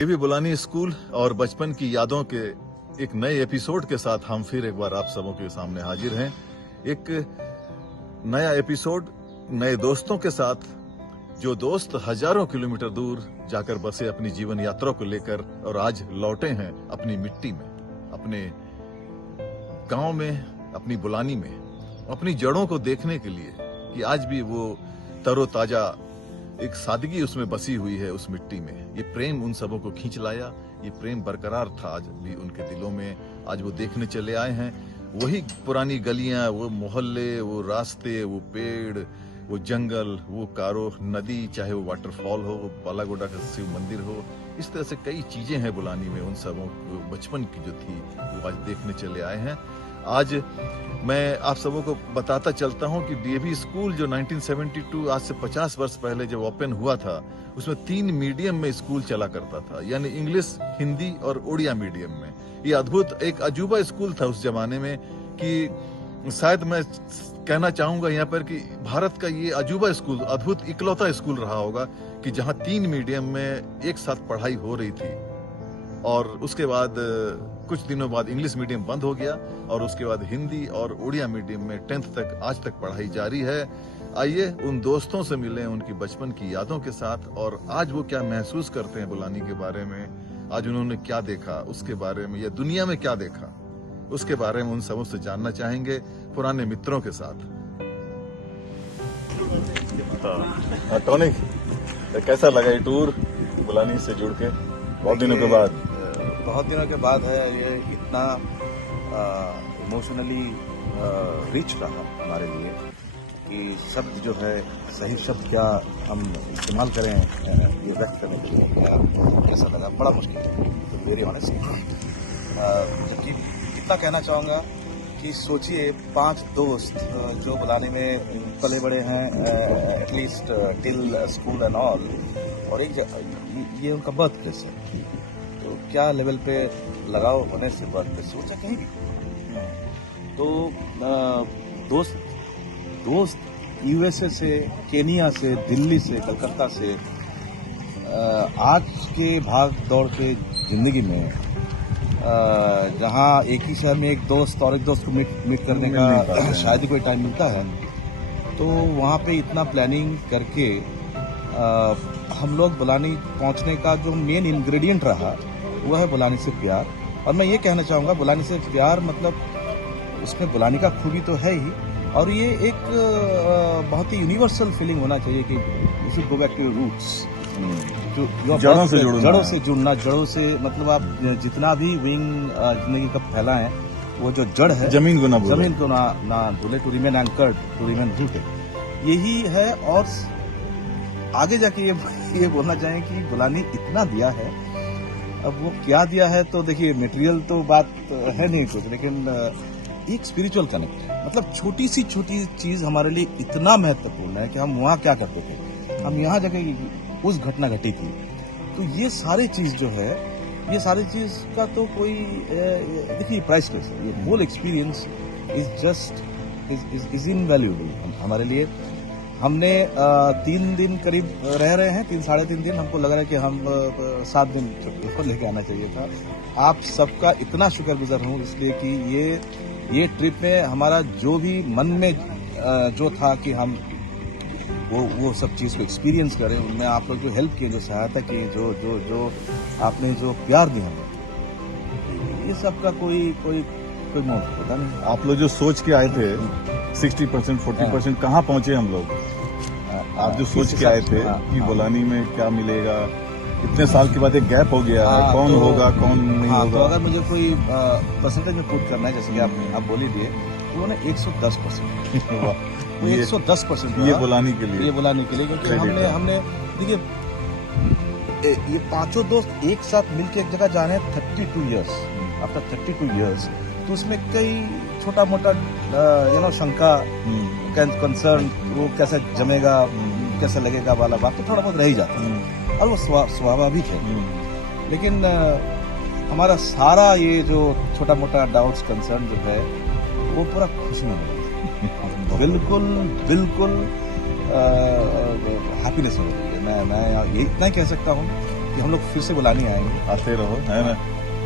DV बुलानी school और बचपन की यादों के एक नए एपिसोड के साथ हम फिर एक बार आप सबों के सामने हाजिर हैं। एक नया एपिसोड नए दोस्तों के साथ, जो दोस्त हजारों किलोमीटर दूर जाकर बसे अपनी जीवन यात्रा को लेकर और आज लौटे हैं अपनी मिट्टी में, अपने गांव में, अपनी बुलानी में, अपनी जड़ों को देखने के लिए कि आज भी वो तरोताजा एक सादगी उसमें बसी हुई है उस मिट्टी में। ये प्रेम उन सबों को खींच लाया, ये प्रेम बरकरार था आज भी उनके दिलों में। आज वो देखने चले आए हैं वही पुरानी गलियां, वो मोहल्ले, वो रास्ते, वो पेड़, वो जंगल, वो कारो नदी, चाहे वो वाटरफॉल हो, वो बालागोडा का शिव मंदिर हो। इस तरह से कई चीजें हैं बुलानी में, उन सबों बचपन की जो थी वो आज देखने चले आए हैं। आज मैं आप सबों को बताता चलता हूं कि डीएवी स्कूल जो 1972 आज से 50 वर्ष पहले जब ओपन हुआ था, उसमें 3 मीडियम में स्कूल चला करता था, यानी इंग्लिश, हिंदी और उड़िया मीडियम में। ये अद्भुत एक अजूबा स्कूल था उस जमाने में कि शायद मैं कहना चाहूंगा यहाँ पर कि भारत का ये अजूबा स्कूल, अद्भुत इकलौता स्कूल रहा होगा कि जहां 3 मीडियम में एक साथ पढ़ाई हो रही थी। और उसके बाद कुछ दिनों बाद इंग्लिश मीडियम बंद हो गया और उसके बाद हिंदी और उड़िया मीडियम में 10th तक आज तक पढ़ाई जारी है। आइए उन दोस्तों से मिलें उनकी बचपन की यादों के साथ, और आज वो क्या महसूस करते हैं बुलानी के बारे में, आज उन्होंने क्या देखा उसके बारे में, या दुनिया में क्या देखा उसके बारे में उन सबों से जानना चाहेंगे पुराने मित्रों के साथ। टॉनिक, कैसा लगा ये टूर बुलानी से जुड़ के बहुत दिनों के बाद? बहुत दिनों के बाद है ये, इतना इमोशनली रिच रहा हमारे लिए कि शब्द जो है, सही शब्द क्या हम इस्तेमाल करें ये व्यक्त करने के लिए, क्या कैसा लगा, बड़ा मुश्किल है तो वेरी ऑनेस्ट। जबकि इतना कहना चाहूँगा कि सोचिए 5 दोस्त जो बुलाने में पले बड़े हैं, at least till school and all, और एक ये उनका बर्थ प्लेस है, तो क्या लेवल पे लगाव होने से बर्थ प्लेस सोचा कहीं भी। तो दोस्त यूएसए से, केनिया से, दिल्ली से, कलकत्ता से, आज के भाग दौड़ के जिंदगी में जहाँ एक ही शहर में एक दोस्त और एक दोस्त को मीट करने का शायद ही कोई टाइम मिलता है, तो वहाँ पे इतना प्लानिंग करके हम लोग बुलानी पहुँचने का जो मेन इंग्रेडिएंट रहा वो है बुलानी से प्यार। और मैं ये कहना चाहूँगा, बुलानी से प्यार मतलब उसमें बुलानी का खूबी तो है ही, और ये एक बहुत ही यूनिवर्सल फीलिंग होना चाहिए कि you should go back to your roots, जड़ों से जुड़ना, जड़ों से मतलब आप जितना भी विंग जिंदगी का फैला है, वो जो जड़ है जमीन को ना भूले, to remain anchored, to remain rooted, यही है। और आगे जाके ये बोलना चाहें कि बुलानी इतना दिया है, अब वो क्या दिया है तो देखिए, मटेरियल तो बात है नहीं कुछ, लेकिन एक स्पिरिचुअल कनेक्ट, मतलब छोटी सी चीज हमारे लिए इतना महत्वपूर्ण है कि हम वहाँ क्या करते थे, हम यहाँ जाके उस घटना घटी थी। तो ये सारी चीज जो है, ये सारी चीज का तो कोई देखिए प्राइसलेस है। ये whole experience is just is invaluable हमारे लिए। हमने 3 दिन करीब रह रहे हैं, 3 साढ़े 3 दिन। हमको लग रहा है कि हम 7 दिन ट्रिप लेके आना चाहिए था। आप सबका इतना शुक्रगुजार हूँ इसलिए कि ये ट्रिप में हमारा जो भी मन में जो था कि हम वो सब चीज़ को एक्सपीरियंस करें, उनमें आप लोग जो हेल्प किए, जो सहायता की, जो आपने जो प्यार दिया हमें, ये सब का कोई मोल पता नहीं। आप लोग जो सोच के आए थे 60%, 40%, कहाँ पहुंचे हम लोग? आप जो सोच के आए थे कि बुलानी में क्या मिलेगा, इतने साल के बाद एक गैप हो गया, कौन होगा कौन नहीं होगा। तो अगर मुझे कोई परसेंटेज में पुट करना है, जैसे कि आप बोल ही दिए, तो उन्होंने 110% 110% ये बुलाने के लिए क्योंकि हमने देखिए, ये 5 दोस्त एक साथ मिलकर एक जगह जा रहे हैं 32 ईयर्स, आफ्टर 32 ईयर्स, तो उसमें कई छोटा मोटा शंका, कंसर्न, वो कैसे जमेगा, कैसे लगेगा वाला बात तो थोड़ा बहुत रह ही जाता है, और वो स्वाभाविक है। लेकिन हमारा सारा ये जो छोटा मोटा डाउट्स, कंसर्न जो है, वो पूरा खुशी में बिल्कुल हैप्पीनेस हो रही है। मैं ये इतना ही कह सकता हूँ कि कि हम लोग फिर से बुलाने आएंगे। आते रहो, है ना।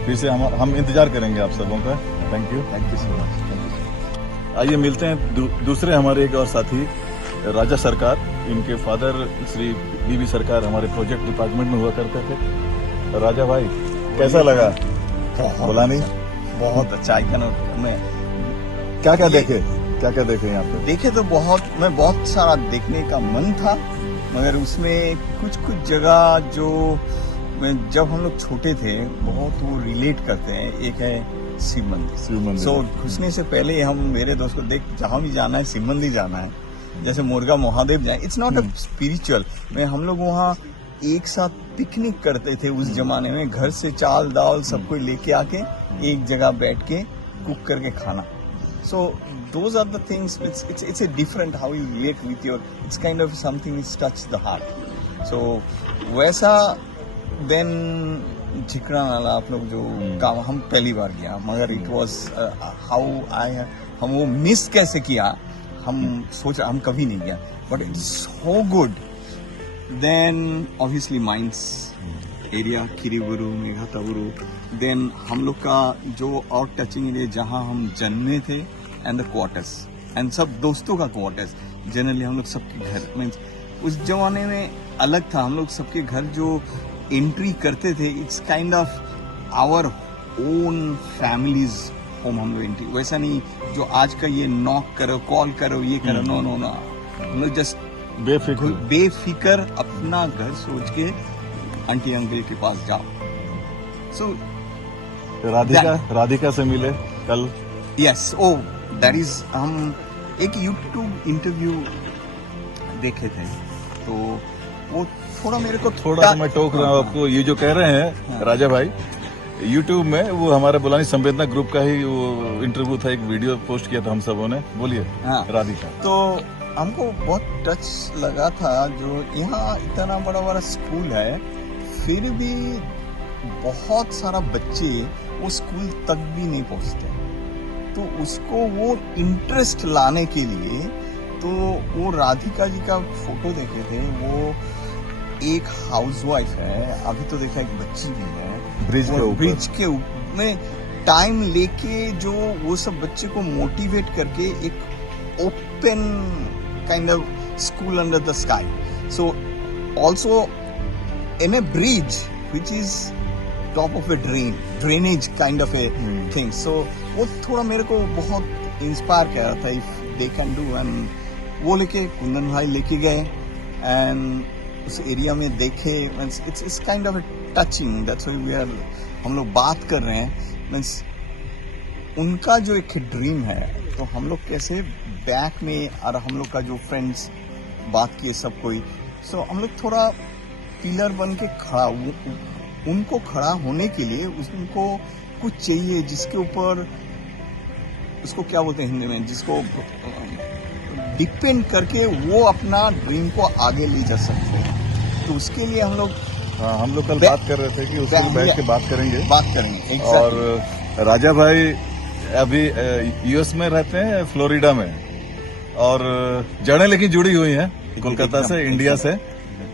फिर से हम इंतजार करेंगे आप सबों का। Thank you so much. आइए मिलते हैं दूसरे हमारे एक और साथी राजा सरकार। इनके फादर श्री बीबी सरकार हमारे प्रोजेक्ट डिपार्टमेंट में हुआ करते थे। राजा भाई, कैसा लगा बुलानी? बहुत अच्छा। मैं क्या क्या देखे यहाँ पे? देखे तो बहुत सारा देखने का मन था, मगर उसमें कुछ जगह जो जब हम लोग छोटे थे बहुत वो रिलेट करते हैं। एक है शिव मंदिर। सो घुसने से पहले हम मेरे दोस्त को देख, जहाँ भी जाना है शिव मंदिर जाना है, जैसे मुर्गा महादेव जाए, इट्स नॉट अ स्पिरिचुअल में। हम लोग वहाँ एक साथ पिकनिक करते थे उस जमाने में, घर से चाल दाल सब कोई लेके आके एक जगह बैठ के कुक करके खाना। So those are the things. It's a different how you relate with your. It's kind of something which touches the heart. So वैसा then झिकरा नाला आप लोग जो काम हम पहली बार किया, मगर it was how हम वो मिस कैसे किया, हम सोच हम कभी नहीं किया, but it's so good. Then obviously mines area Kiriburu, Meghataburu. Then हम लोग का जो और टचिंग एरिया जहाँ हम जन्मे थे, एंड द क्वार्टर्स, एंड सब दोस्तों का क्वार्टर्स। जनरली हम लोग सबके घर मीन्स उस जमाने में अलग था। हम लोग सबके घर जो एंट्री करते थे, it's kind of our own families home. हम लोग एंट्री वैसा नहीं जो आज का ये नॉक करो, कॉल करो, ये करो, नो नो नो। हम लोग जस्ट बेफिक्र अपना घर सोच के आंटी अंकल के पास जाओ। सो राधिका से मिले कल? यस, ओ दैट इज, हम एक यूट्यूब इंटरव्यू देखे थे, तो वो थोड़ा मेरे को थोड़ा मैं टोक रहा हूँ आपको। ये जो कह रहे हैं राजा भाई, यूट्यूब में वो हमारे बुलानी संवेदना ग्रुप का ही वो इंटरव्यू था, एक वीडियो पोस्ट किया था हम सबों ने। बोलिए राधिका। तो हमको बहुत टच लगा था, जो यहाँ इतना बड़ा स्कूल है, फिर भी बहुत सारा बच्चे वो स्कूल तक भी नहीं पहुंचते। तो उसको वो इंटरेस्ट लाने के लिए, तो वो राधिका जी का फोटो देखे थे। वो एक हाउसवाइफ है, अभी तो देखा एक बच्ची भी है, ब्रिज के ऊपर में टाइम लेके जो वो सब बच्चे को मोटिवेट करके एक open kind of school under the sky. So also in a bridge which is top of a drainage kind of a thing. So वो थोड़ा मेरे को बहुत इंस्पायर कर रहा था, if they can do। and वो लेके कुंदन भाई लेके गए एंड उस एरिया में देखे। it's kind of a touching, that's why we are, हम लोग बात कर रहे हैं। मीन्स उनका जो एक ड्रीम है, तो हम लोग कैसे बैक में, और हम लोग का जो फ्रेंड्स बात किए सब कोई, सो हम लोग थोड़ा पिलर बन के खड़ा, उनको खड़ा होने के लिए उनको कुछ चाहिए जिसके ऊपर, उसको क्या बोलते हैं हिंदी में, जिसको डिपेंड करके वो अपना ड्रीम को आगे ले जा सकते हैं। तो उसके लिए हम लोग कल बात कर रहे थे कि उसको बैठ के बात करेंगे। exactly. और राजा भाई अभी यूएस में रहते हैं, फ्लोरिडा में, और जड़ें लेकिन जुड़ी हुई हैं कोलकाता से, इंडिया से।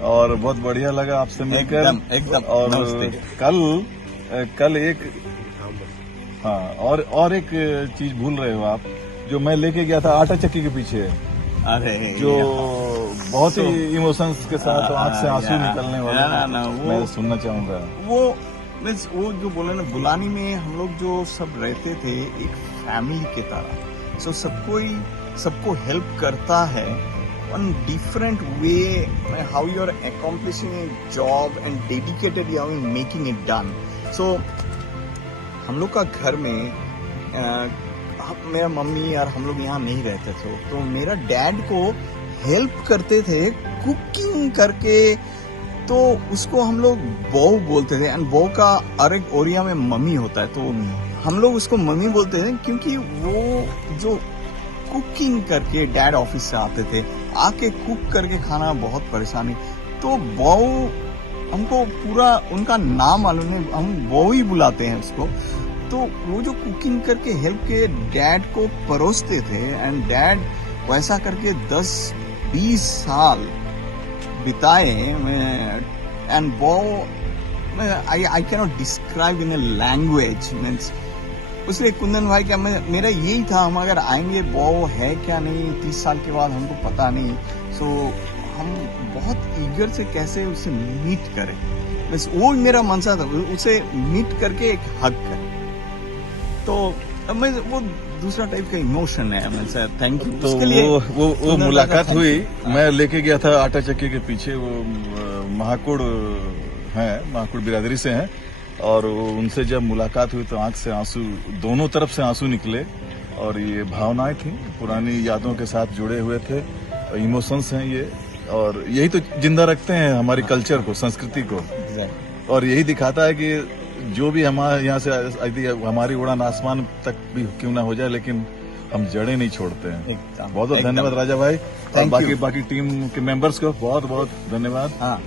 और बहुत बढ़िया लगा आपसे मिलकर एकदम। और कल एक और एक चीज भूल रहे हो आप, जो मैं लेके गया था आटा चक्की के पीछे। अरे जो बहुत ही इमोशंस के साथ आंख से आंसू निकलने वाला, मैं सुनना चाहूंगा। वो जो बोले ना, बुलानी में हम लोग जो सब रहते थे एक फैमिली के तरह। सो सबको हेल्प करता है on different way, how you are accomplishing a job and dedicated you are making it done. So हम लोग का घर में मेरा मम्मी और हम लोग यहाँ नहीं रहते थे, तो मेरा डैड को हेल्प करते थे कुकिंग करके। तो उसको हम लोग बहू बोलते थे, एंड बहू का अरग ओरिया में मम्मी होता है, तो हम लोग उसको मम्मी बोलते थे, क्योंकि वो जो कुकिंग करके, डैड ऑफिस से आते थे, आके कुक करके खाना बहुत परेशानी। तो बहू, हमको पूरा उनका नाम मालूम नहीं, हम बहू ही बुलाते हैं उसको। तो वो जो कुकिंग करके हेल्प के डैड को परोसते थे, एंड डैड वैसा करके 10-20 साल बिताए। एंड बहू I can not describe in a language means उसने कुंदन भाई क्या मेरा यही था, हम अगर आएंगे वो है क्या नहीं 30 साल के बाद हमको पता नहीं, सो हम बहुत ईगर से कैसे उसे मीट करें, बस वो मेरा मनसा था, उसे मीट करके एक हक करें। तो मैं वो दूसरा टाइप का इमोशन है, मैं सर थैंक यू तो उसके लिए। वो मुलाकात हुई, मैं लेके गया था आटा चक्की के पीछे, वो महाकुड़ हैं, महाकुड़ बिरादरी से हैं, और उनसे जब मुलाकात हुई तो आंख से आंसू, दोनों तरफ से आंसू निकले, और ये भावनाएं थी, पुरानी यादों के साथ जुड़े हुए थे, इमोशंस हैं ये, और यही तो जिंदा रखते हैं हमारी कल्चर को, संस्कृति को, और यही दिखाता है कि जो भी हमारे यहाँ से यदि हमारी उड़ान आसमान तक भी क्यों ना हो जाए, लेकिन हम जड़ें नहीं छोड़ते हैं। एकदम, बहुत बहुत एकदम। धन्यवाद राजा भाई, और Thank you. बाकी टीम के मेंबर्स को बहुत बहुत धन्यवाद। हाँ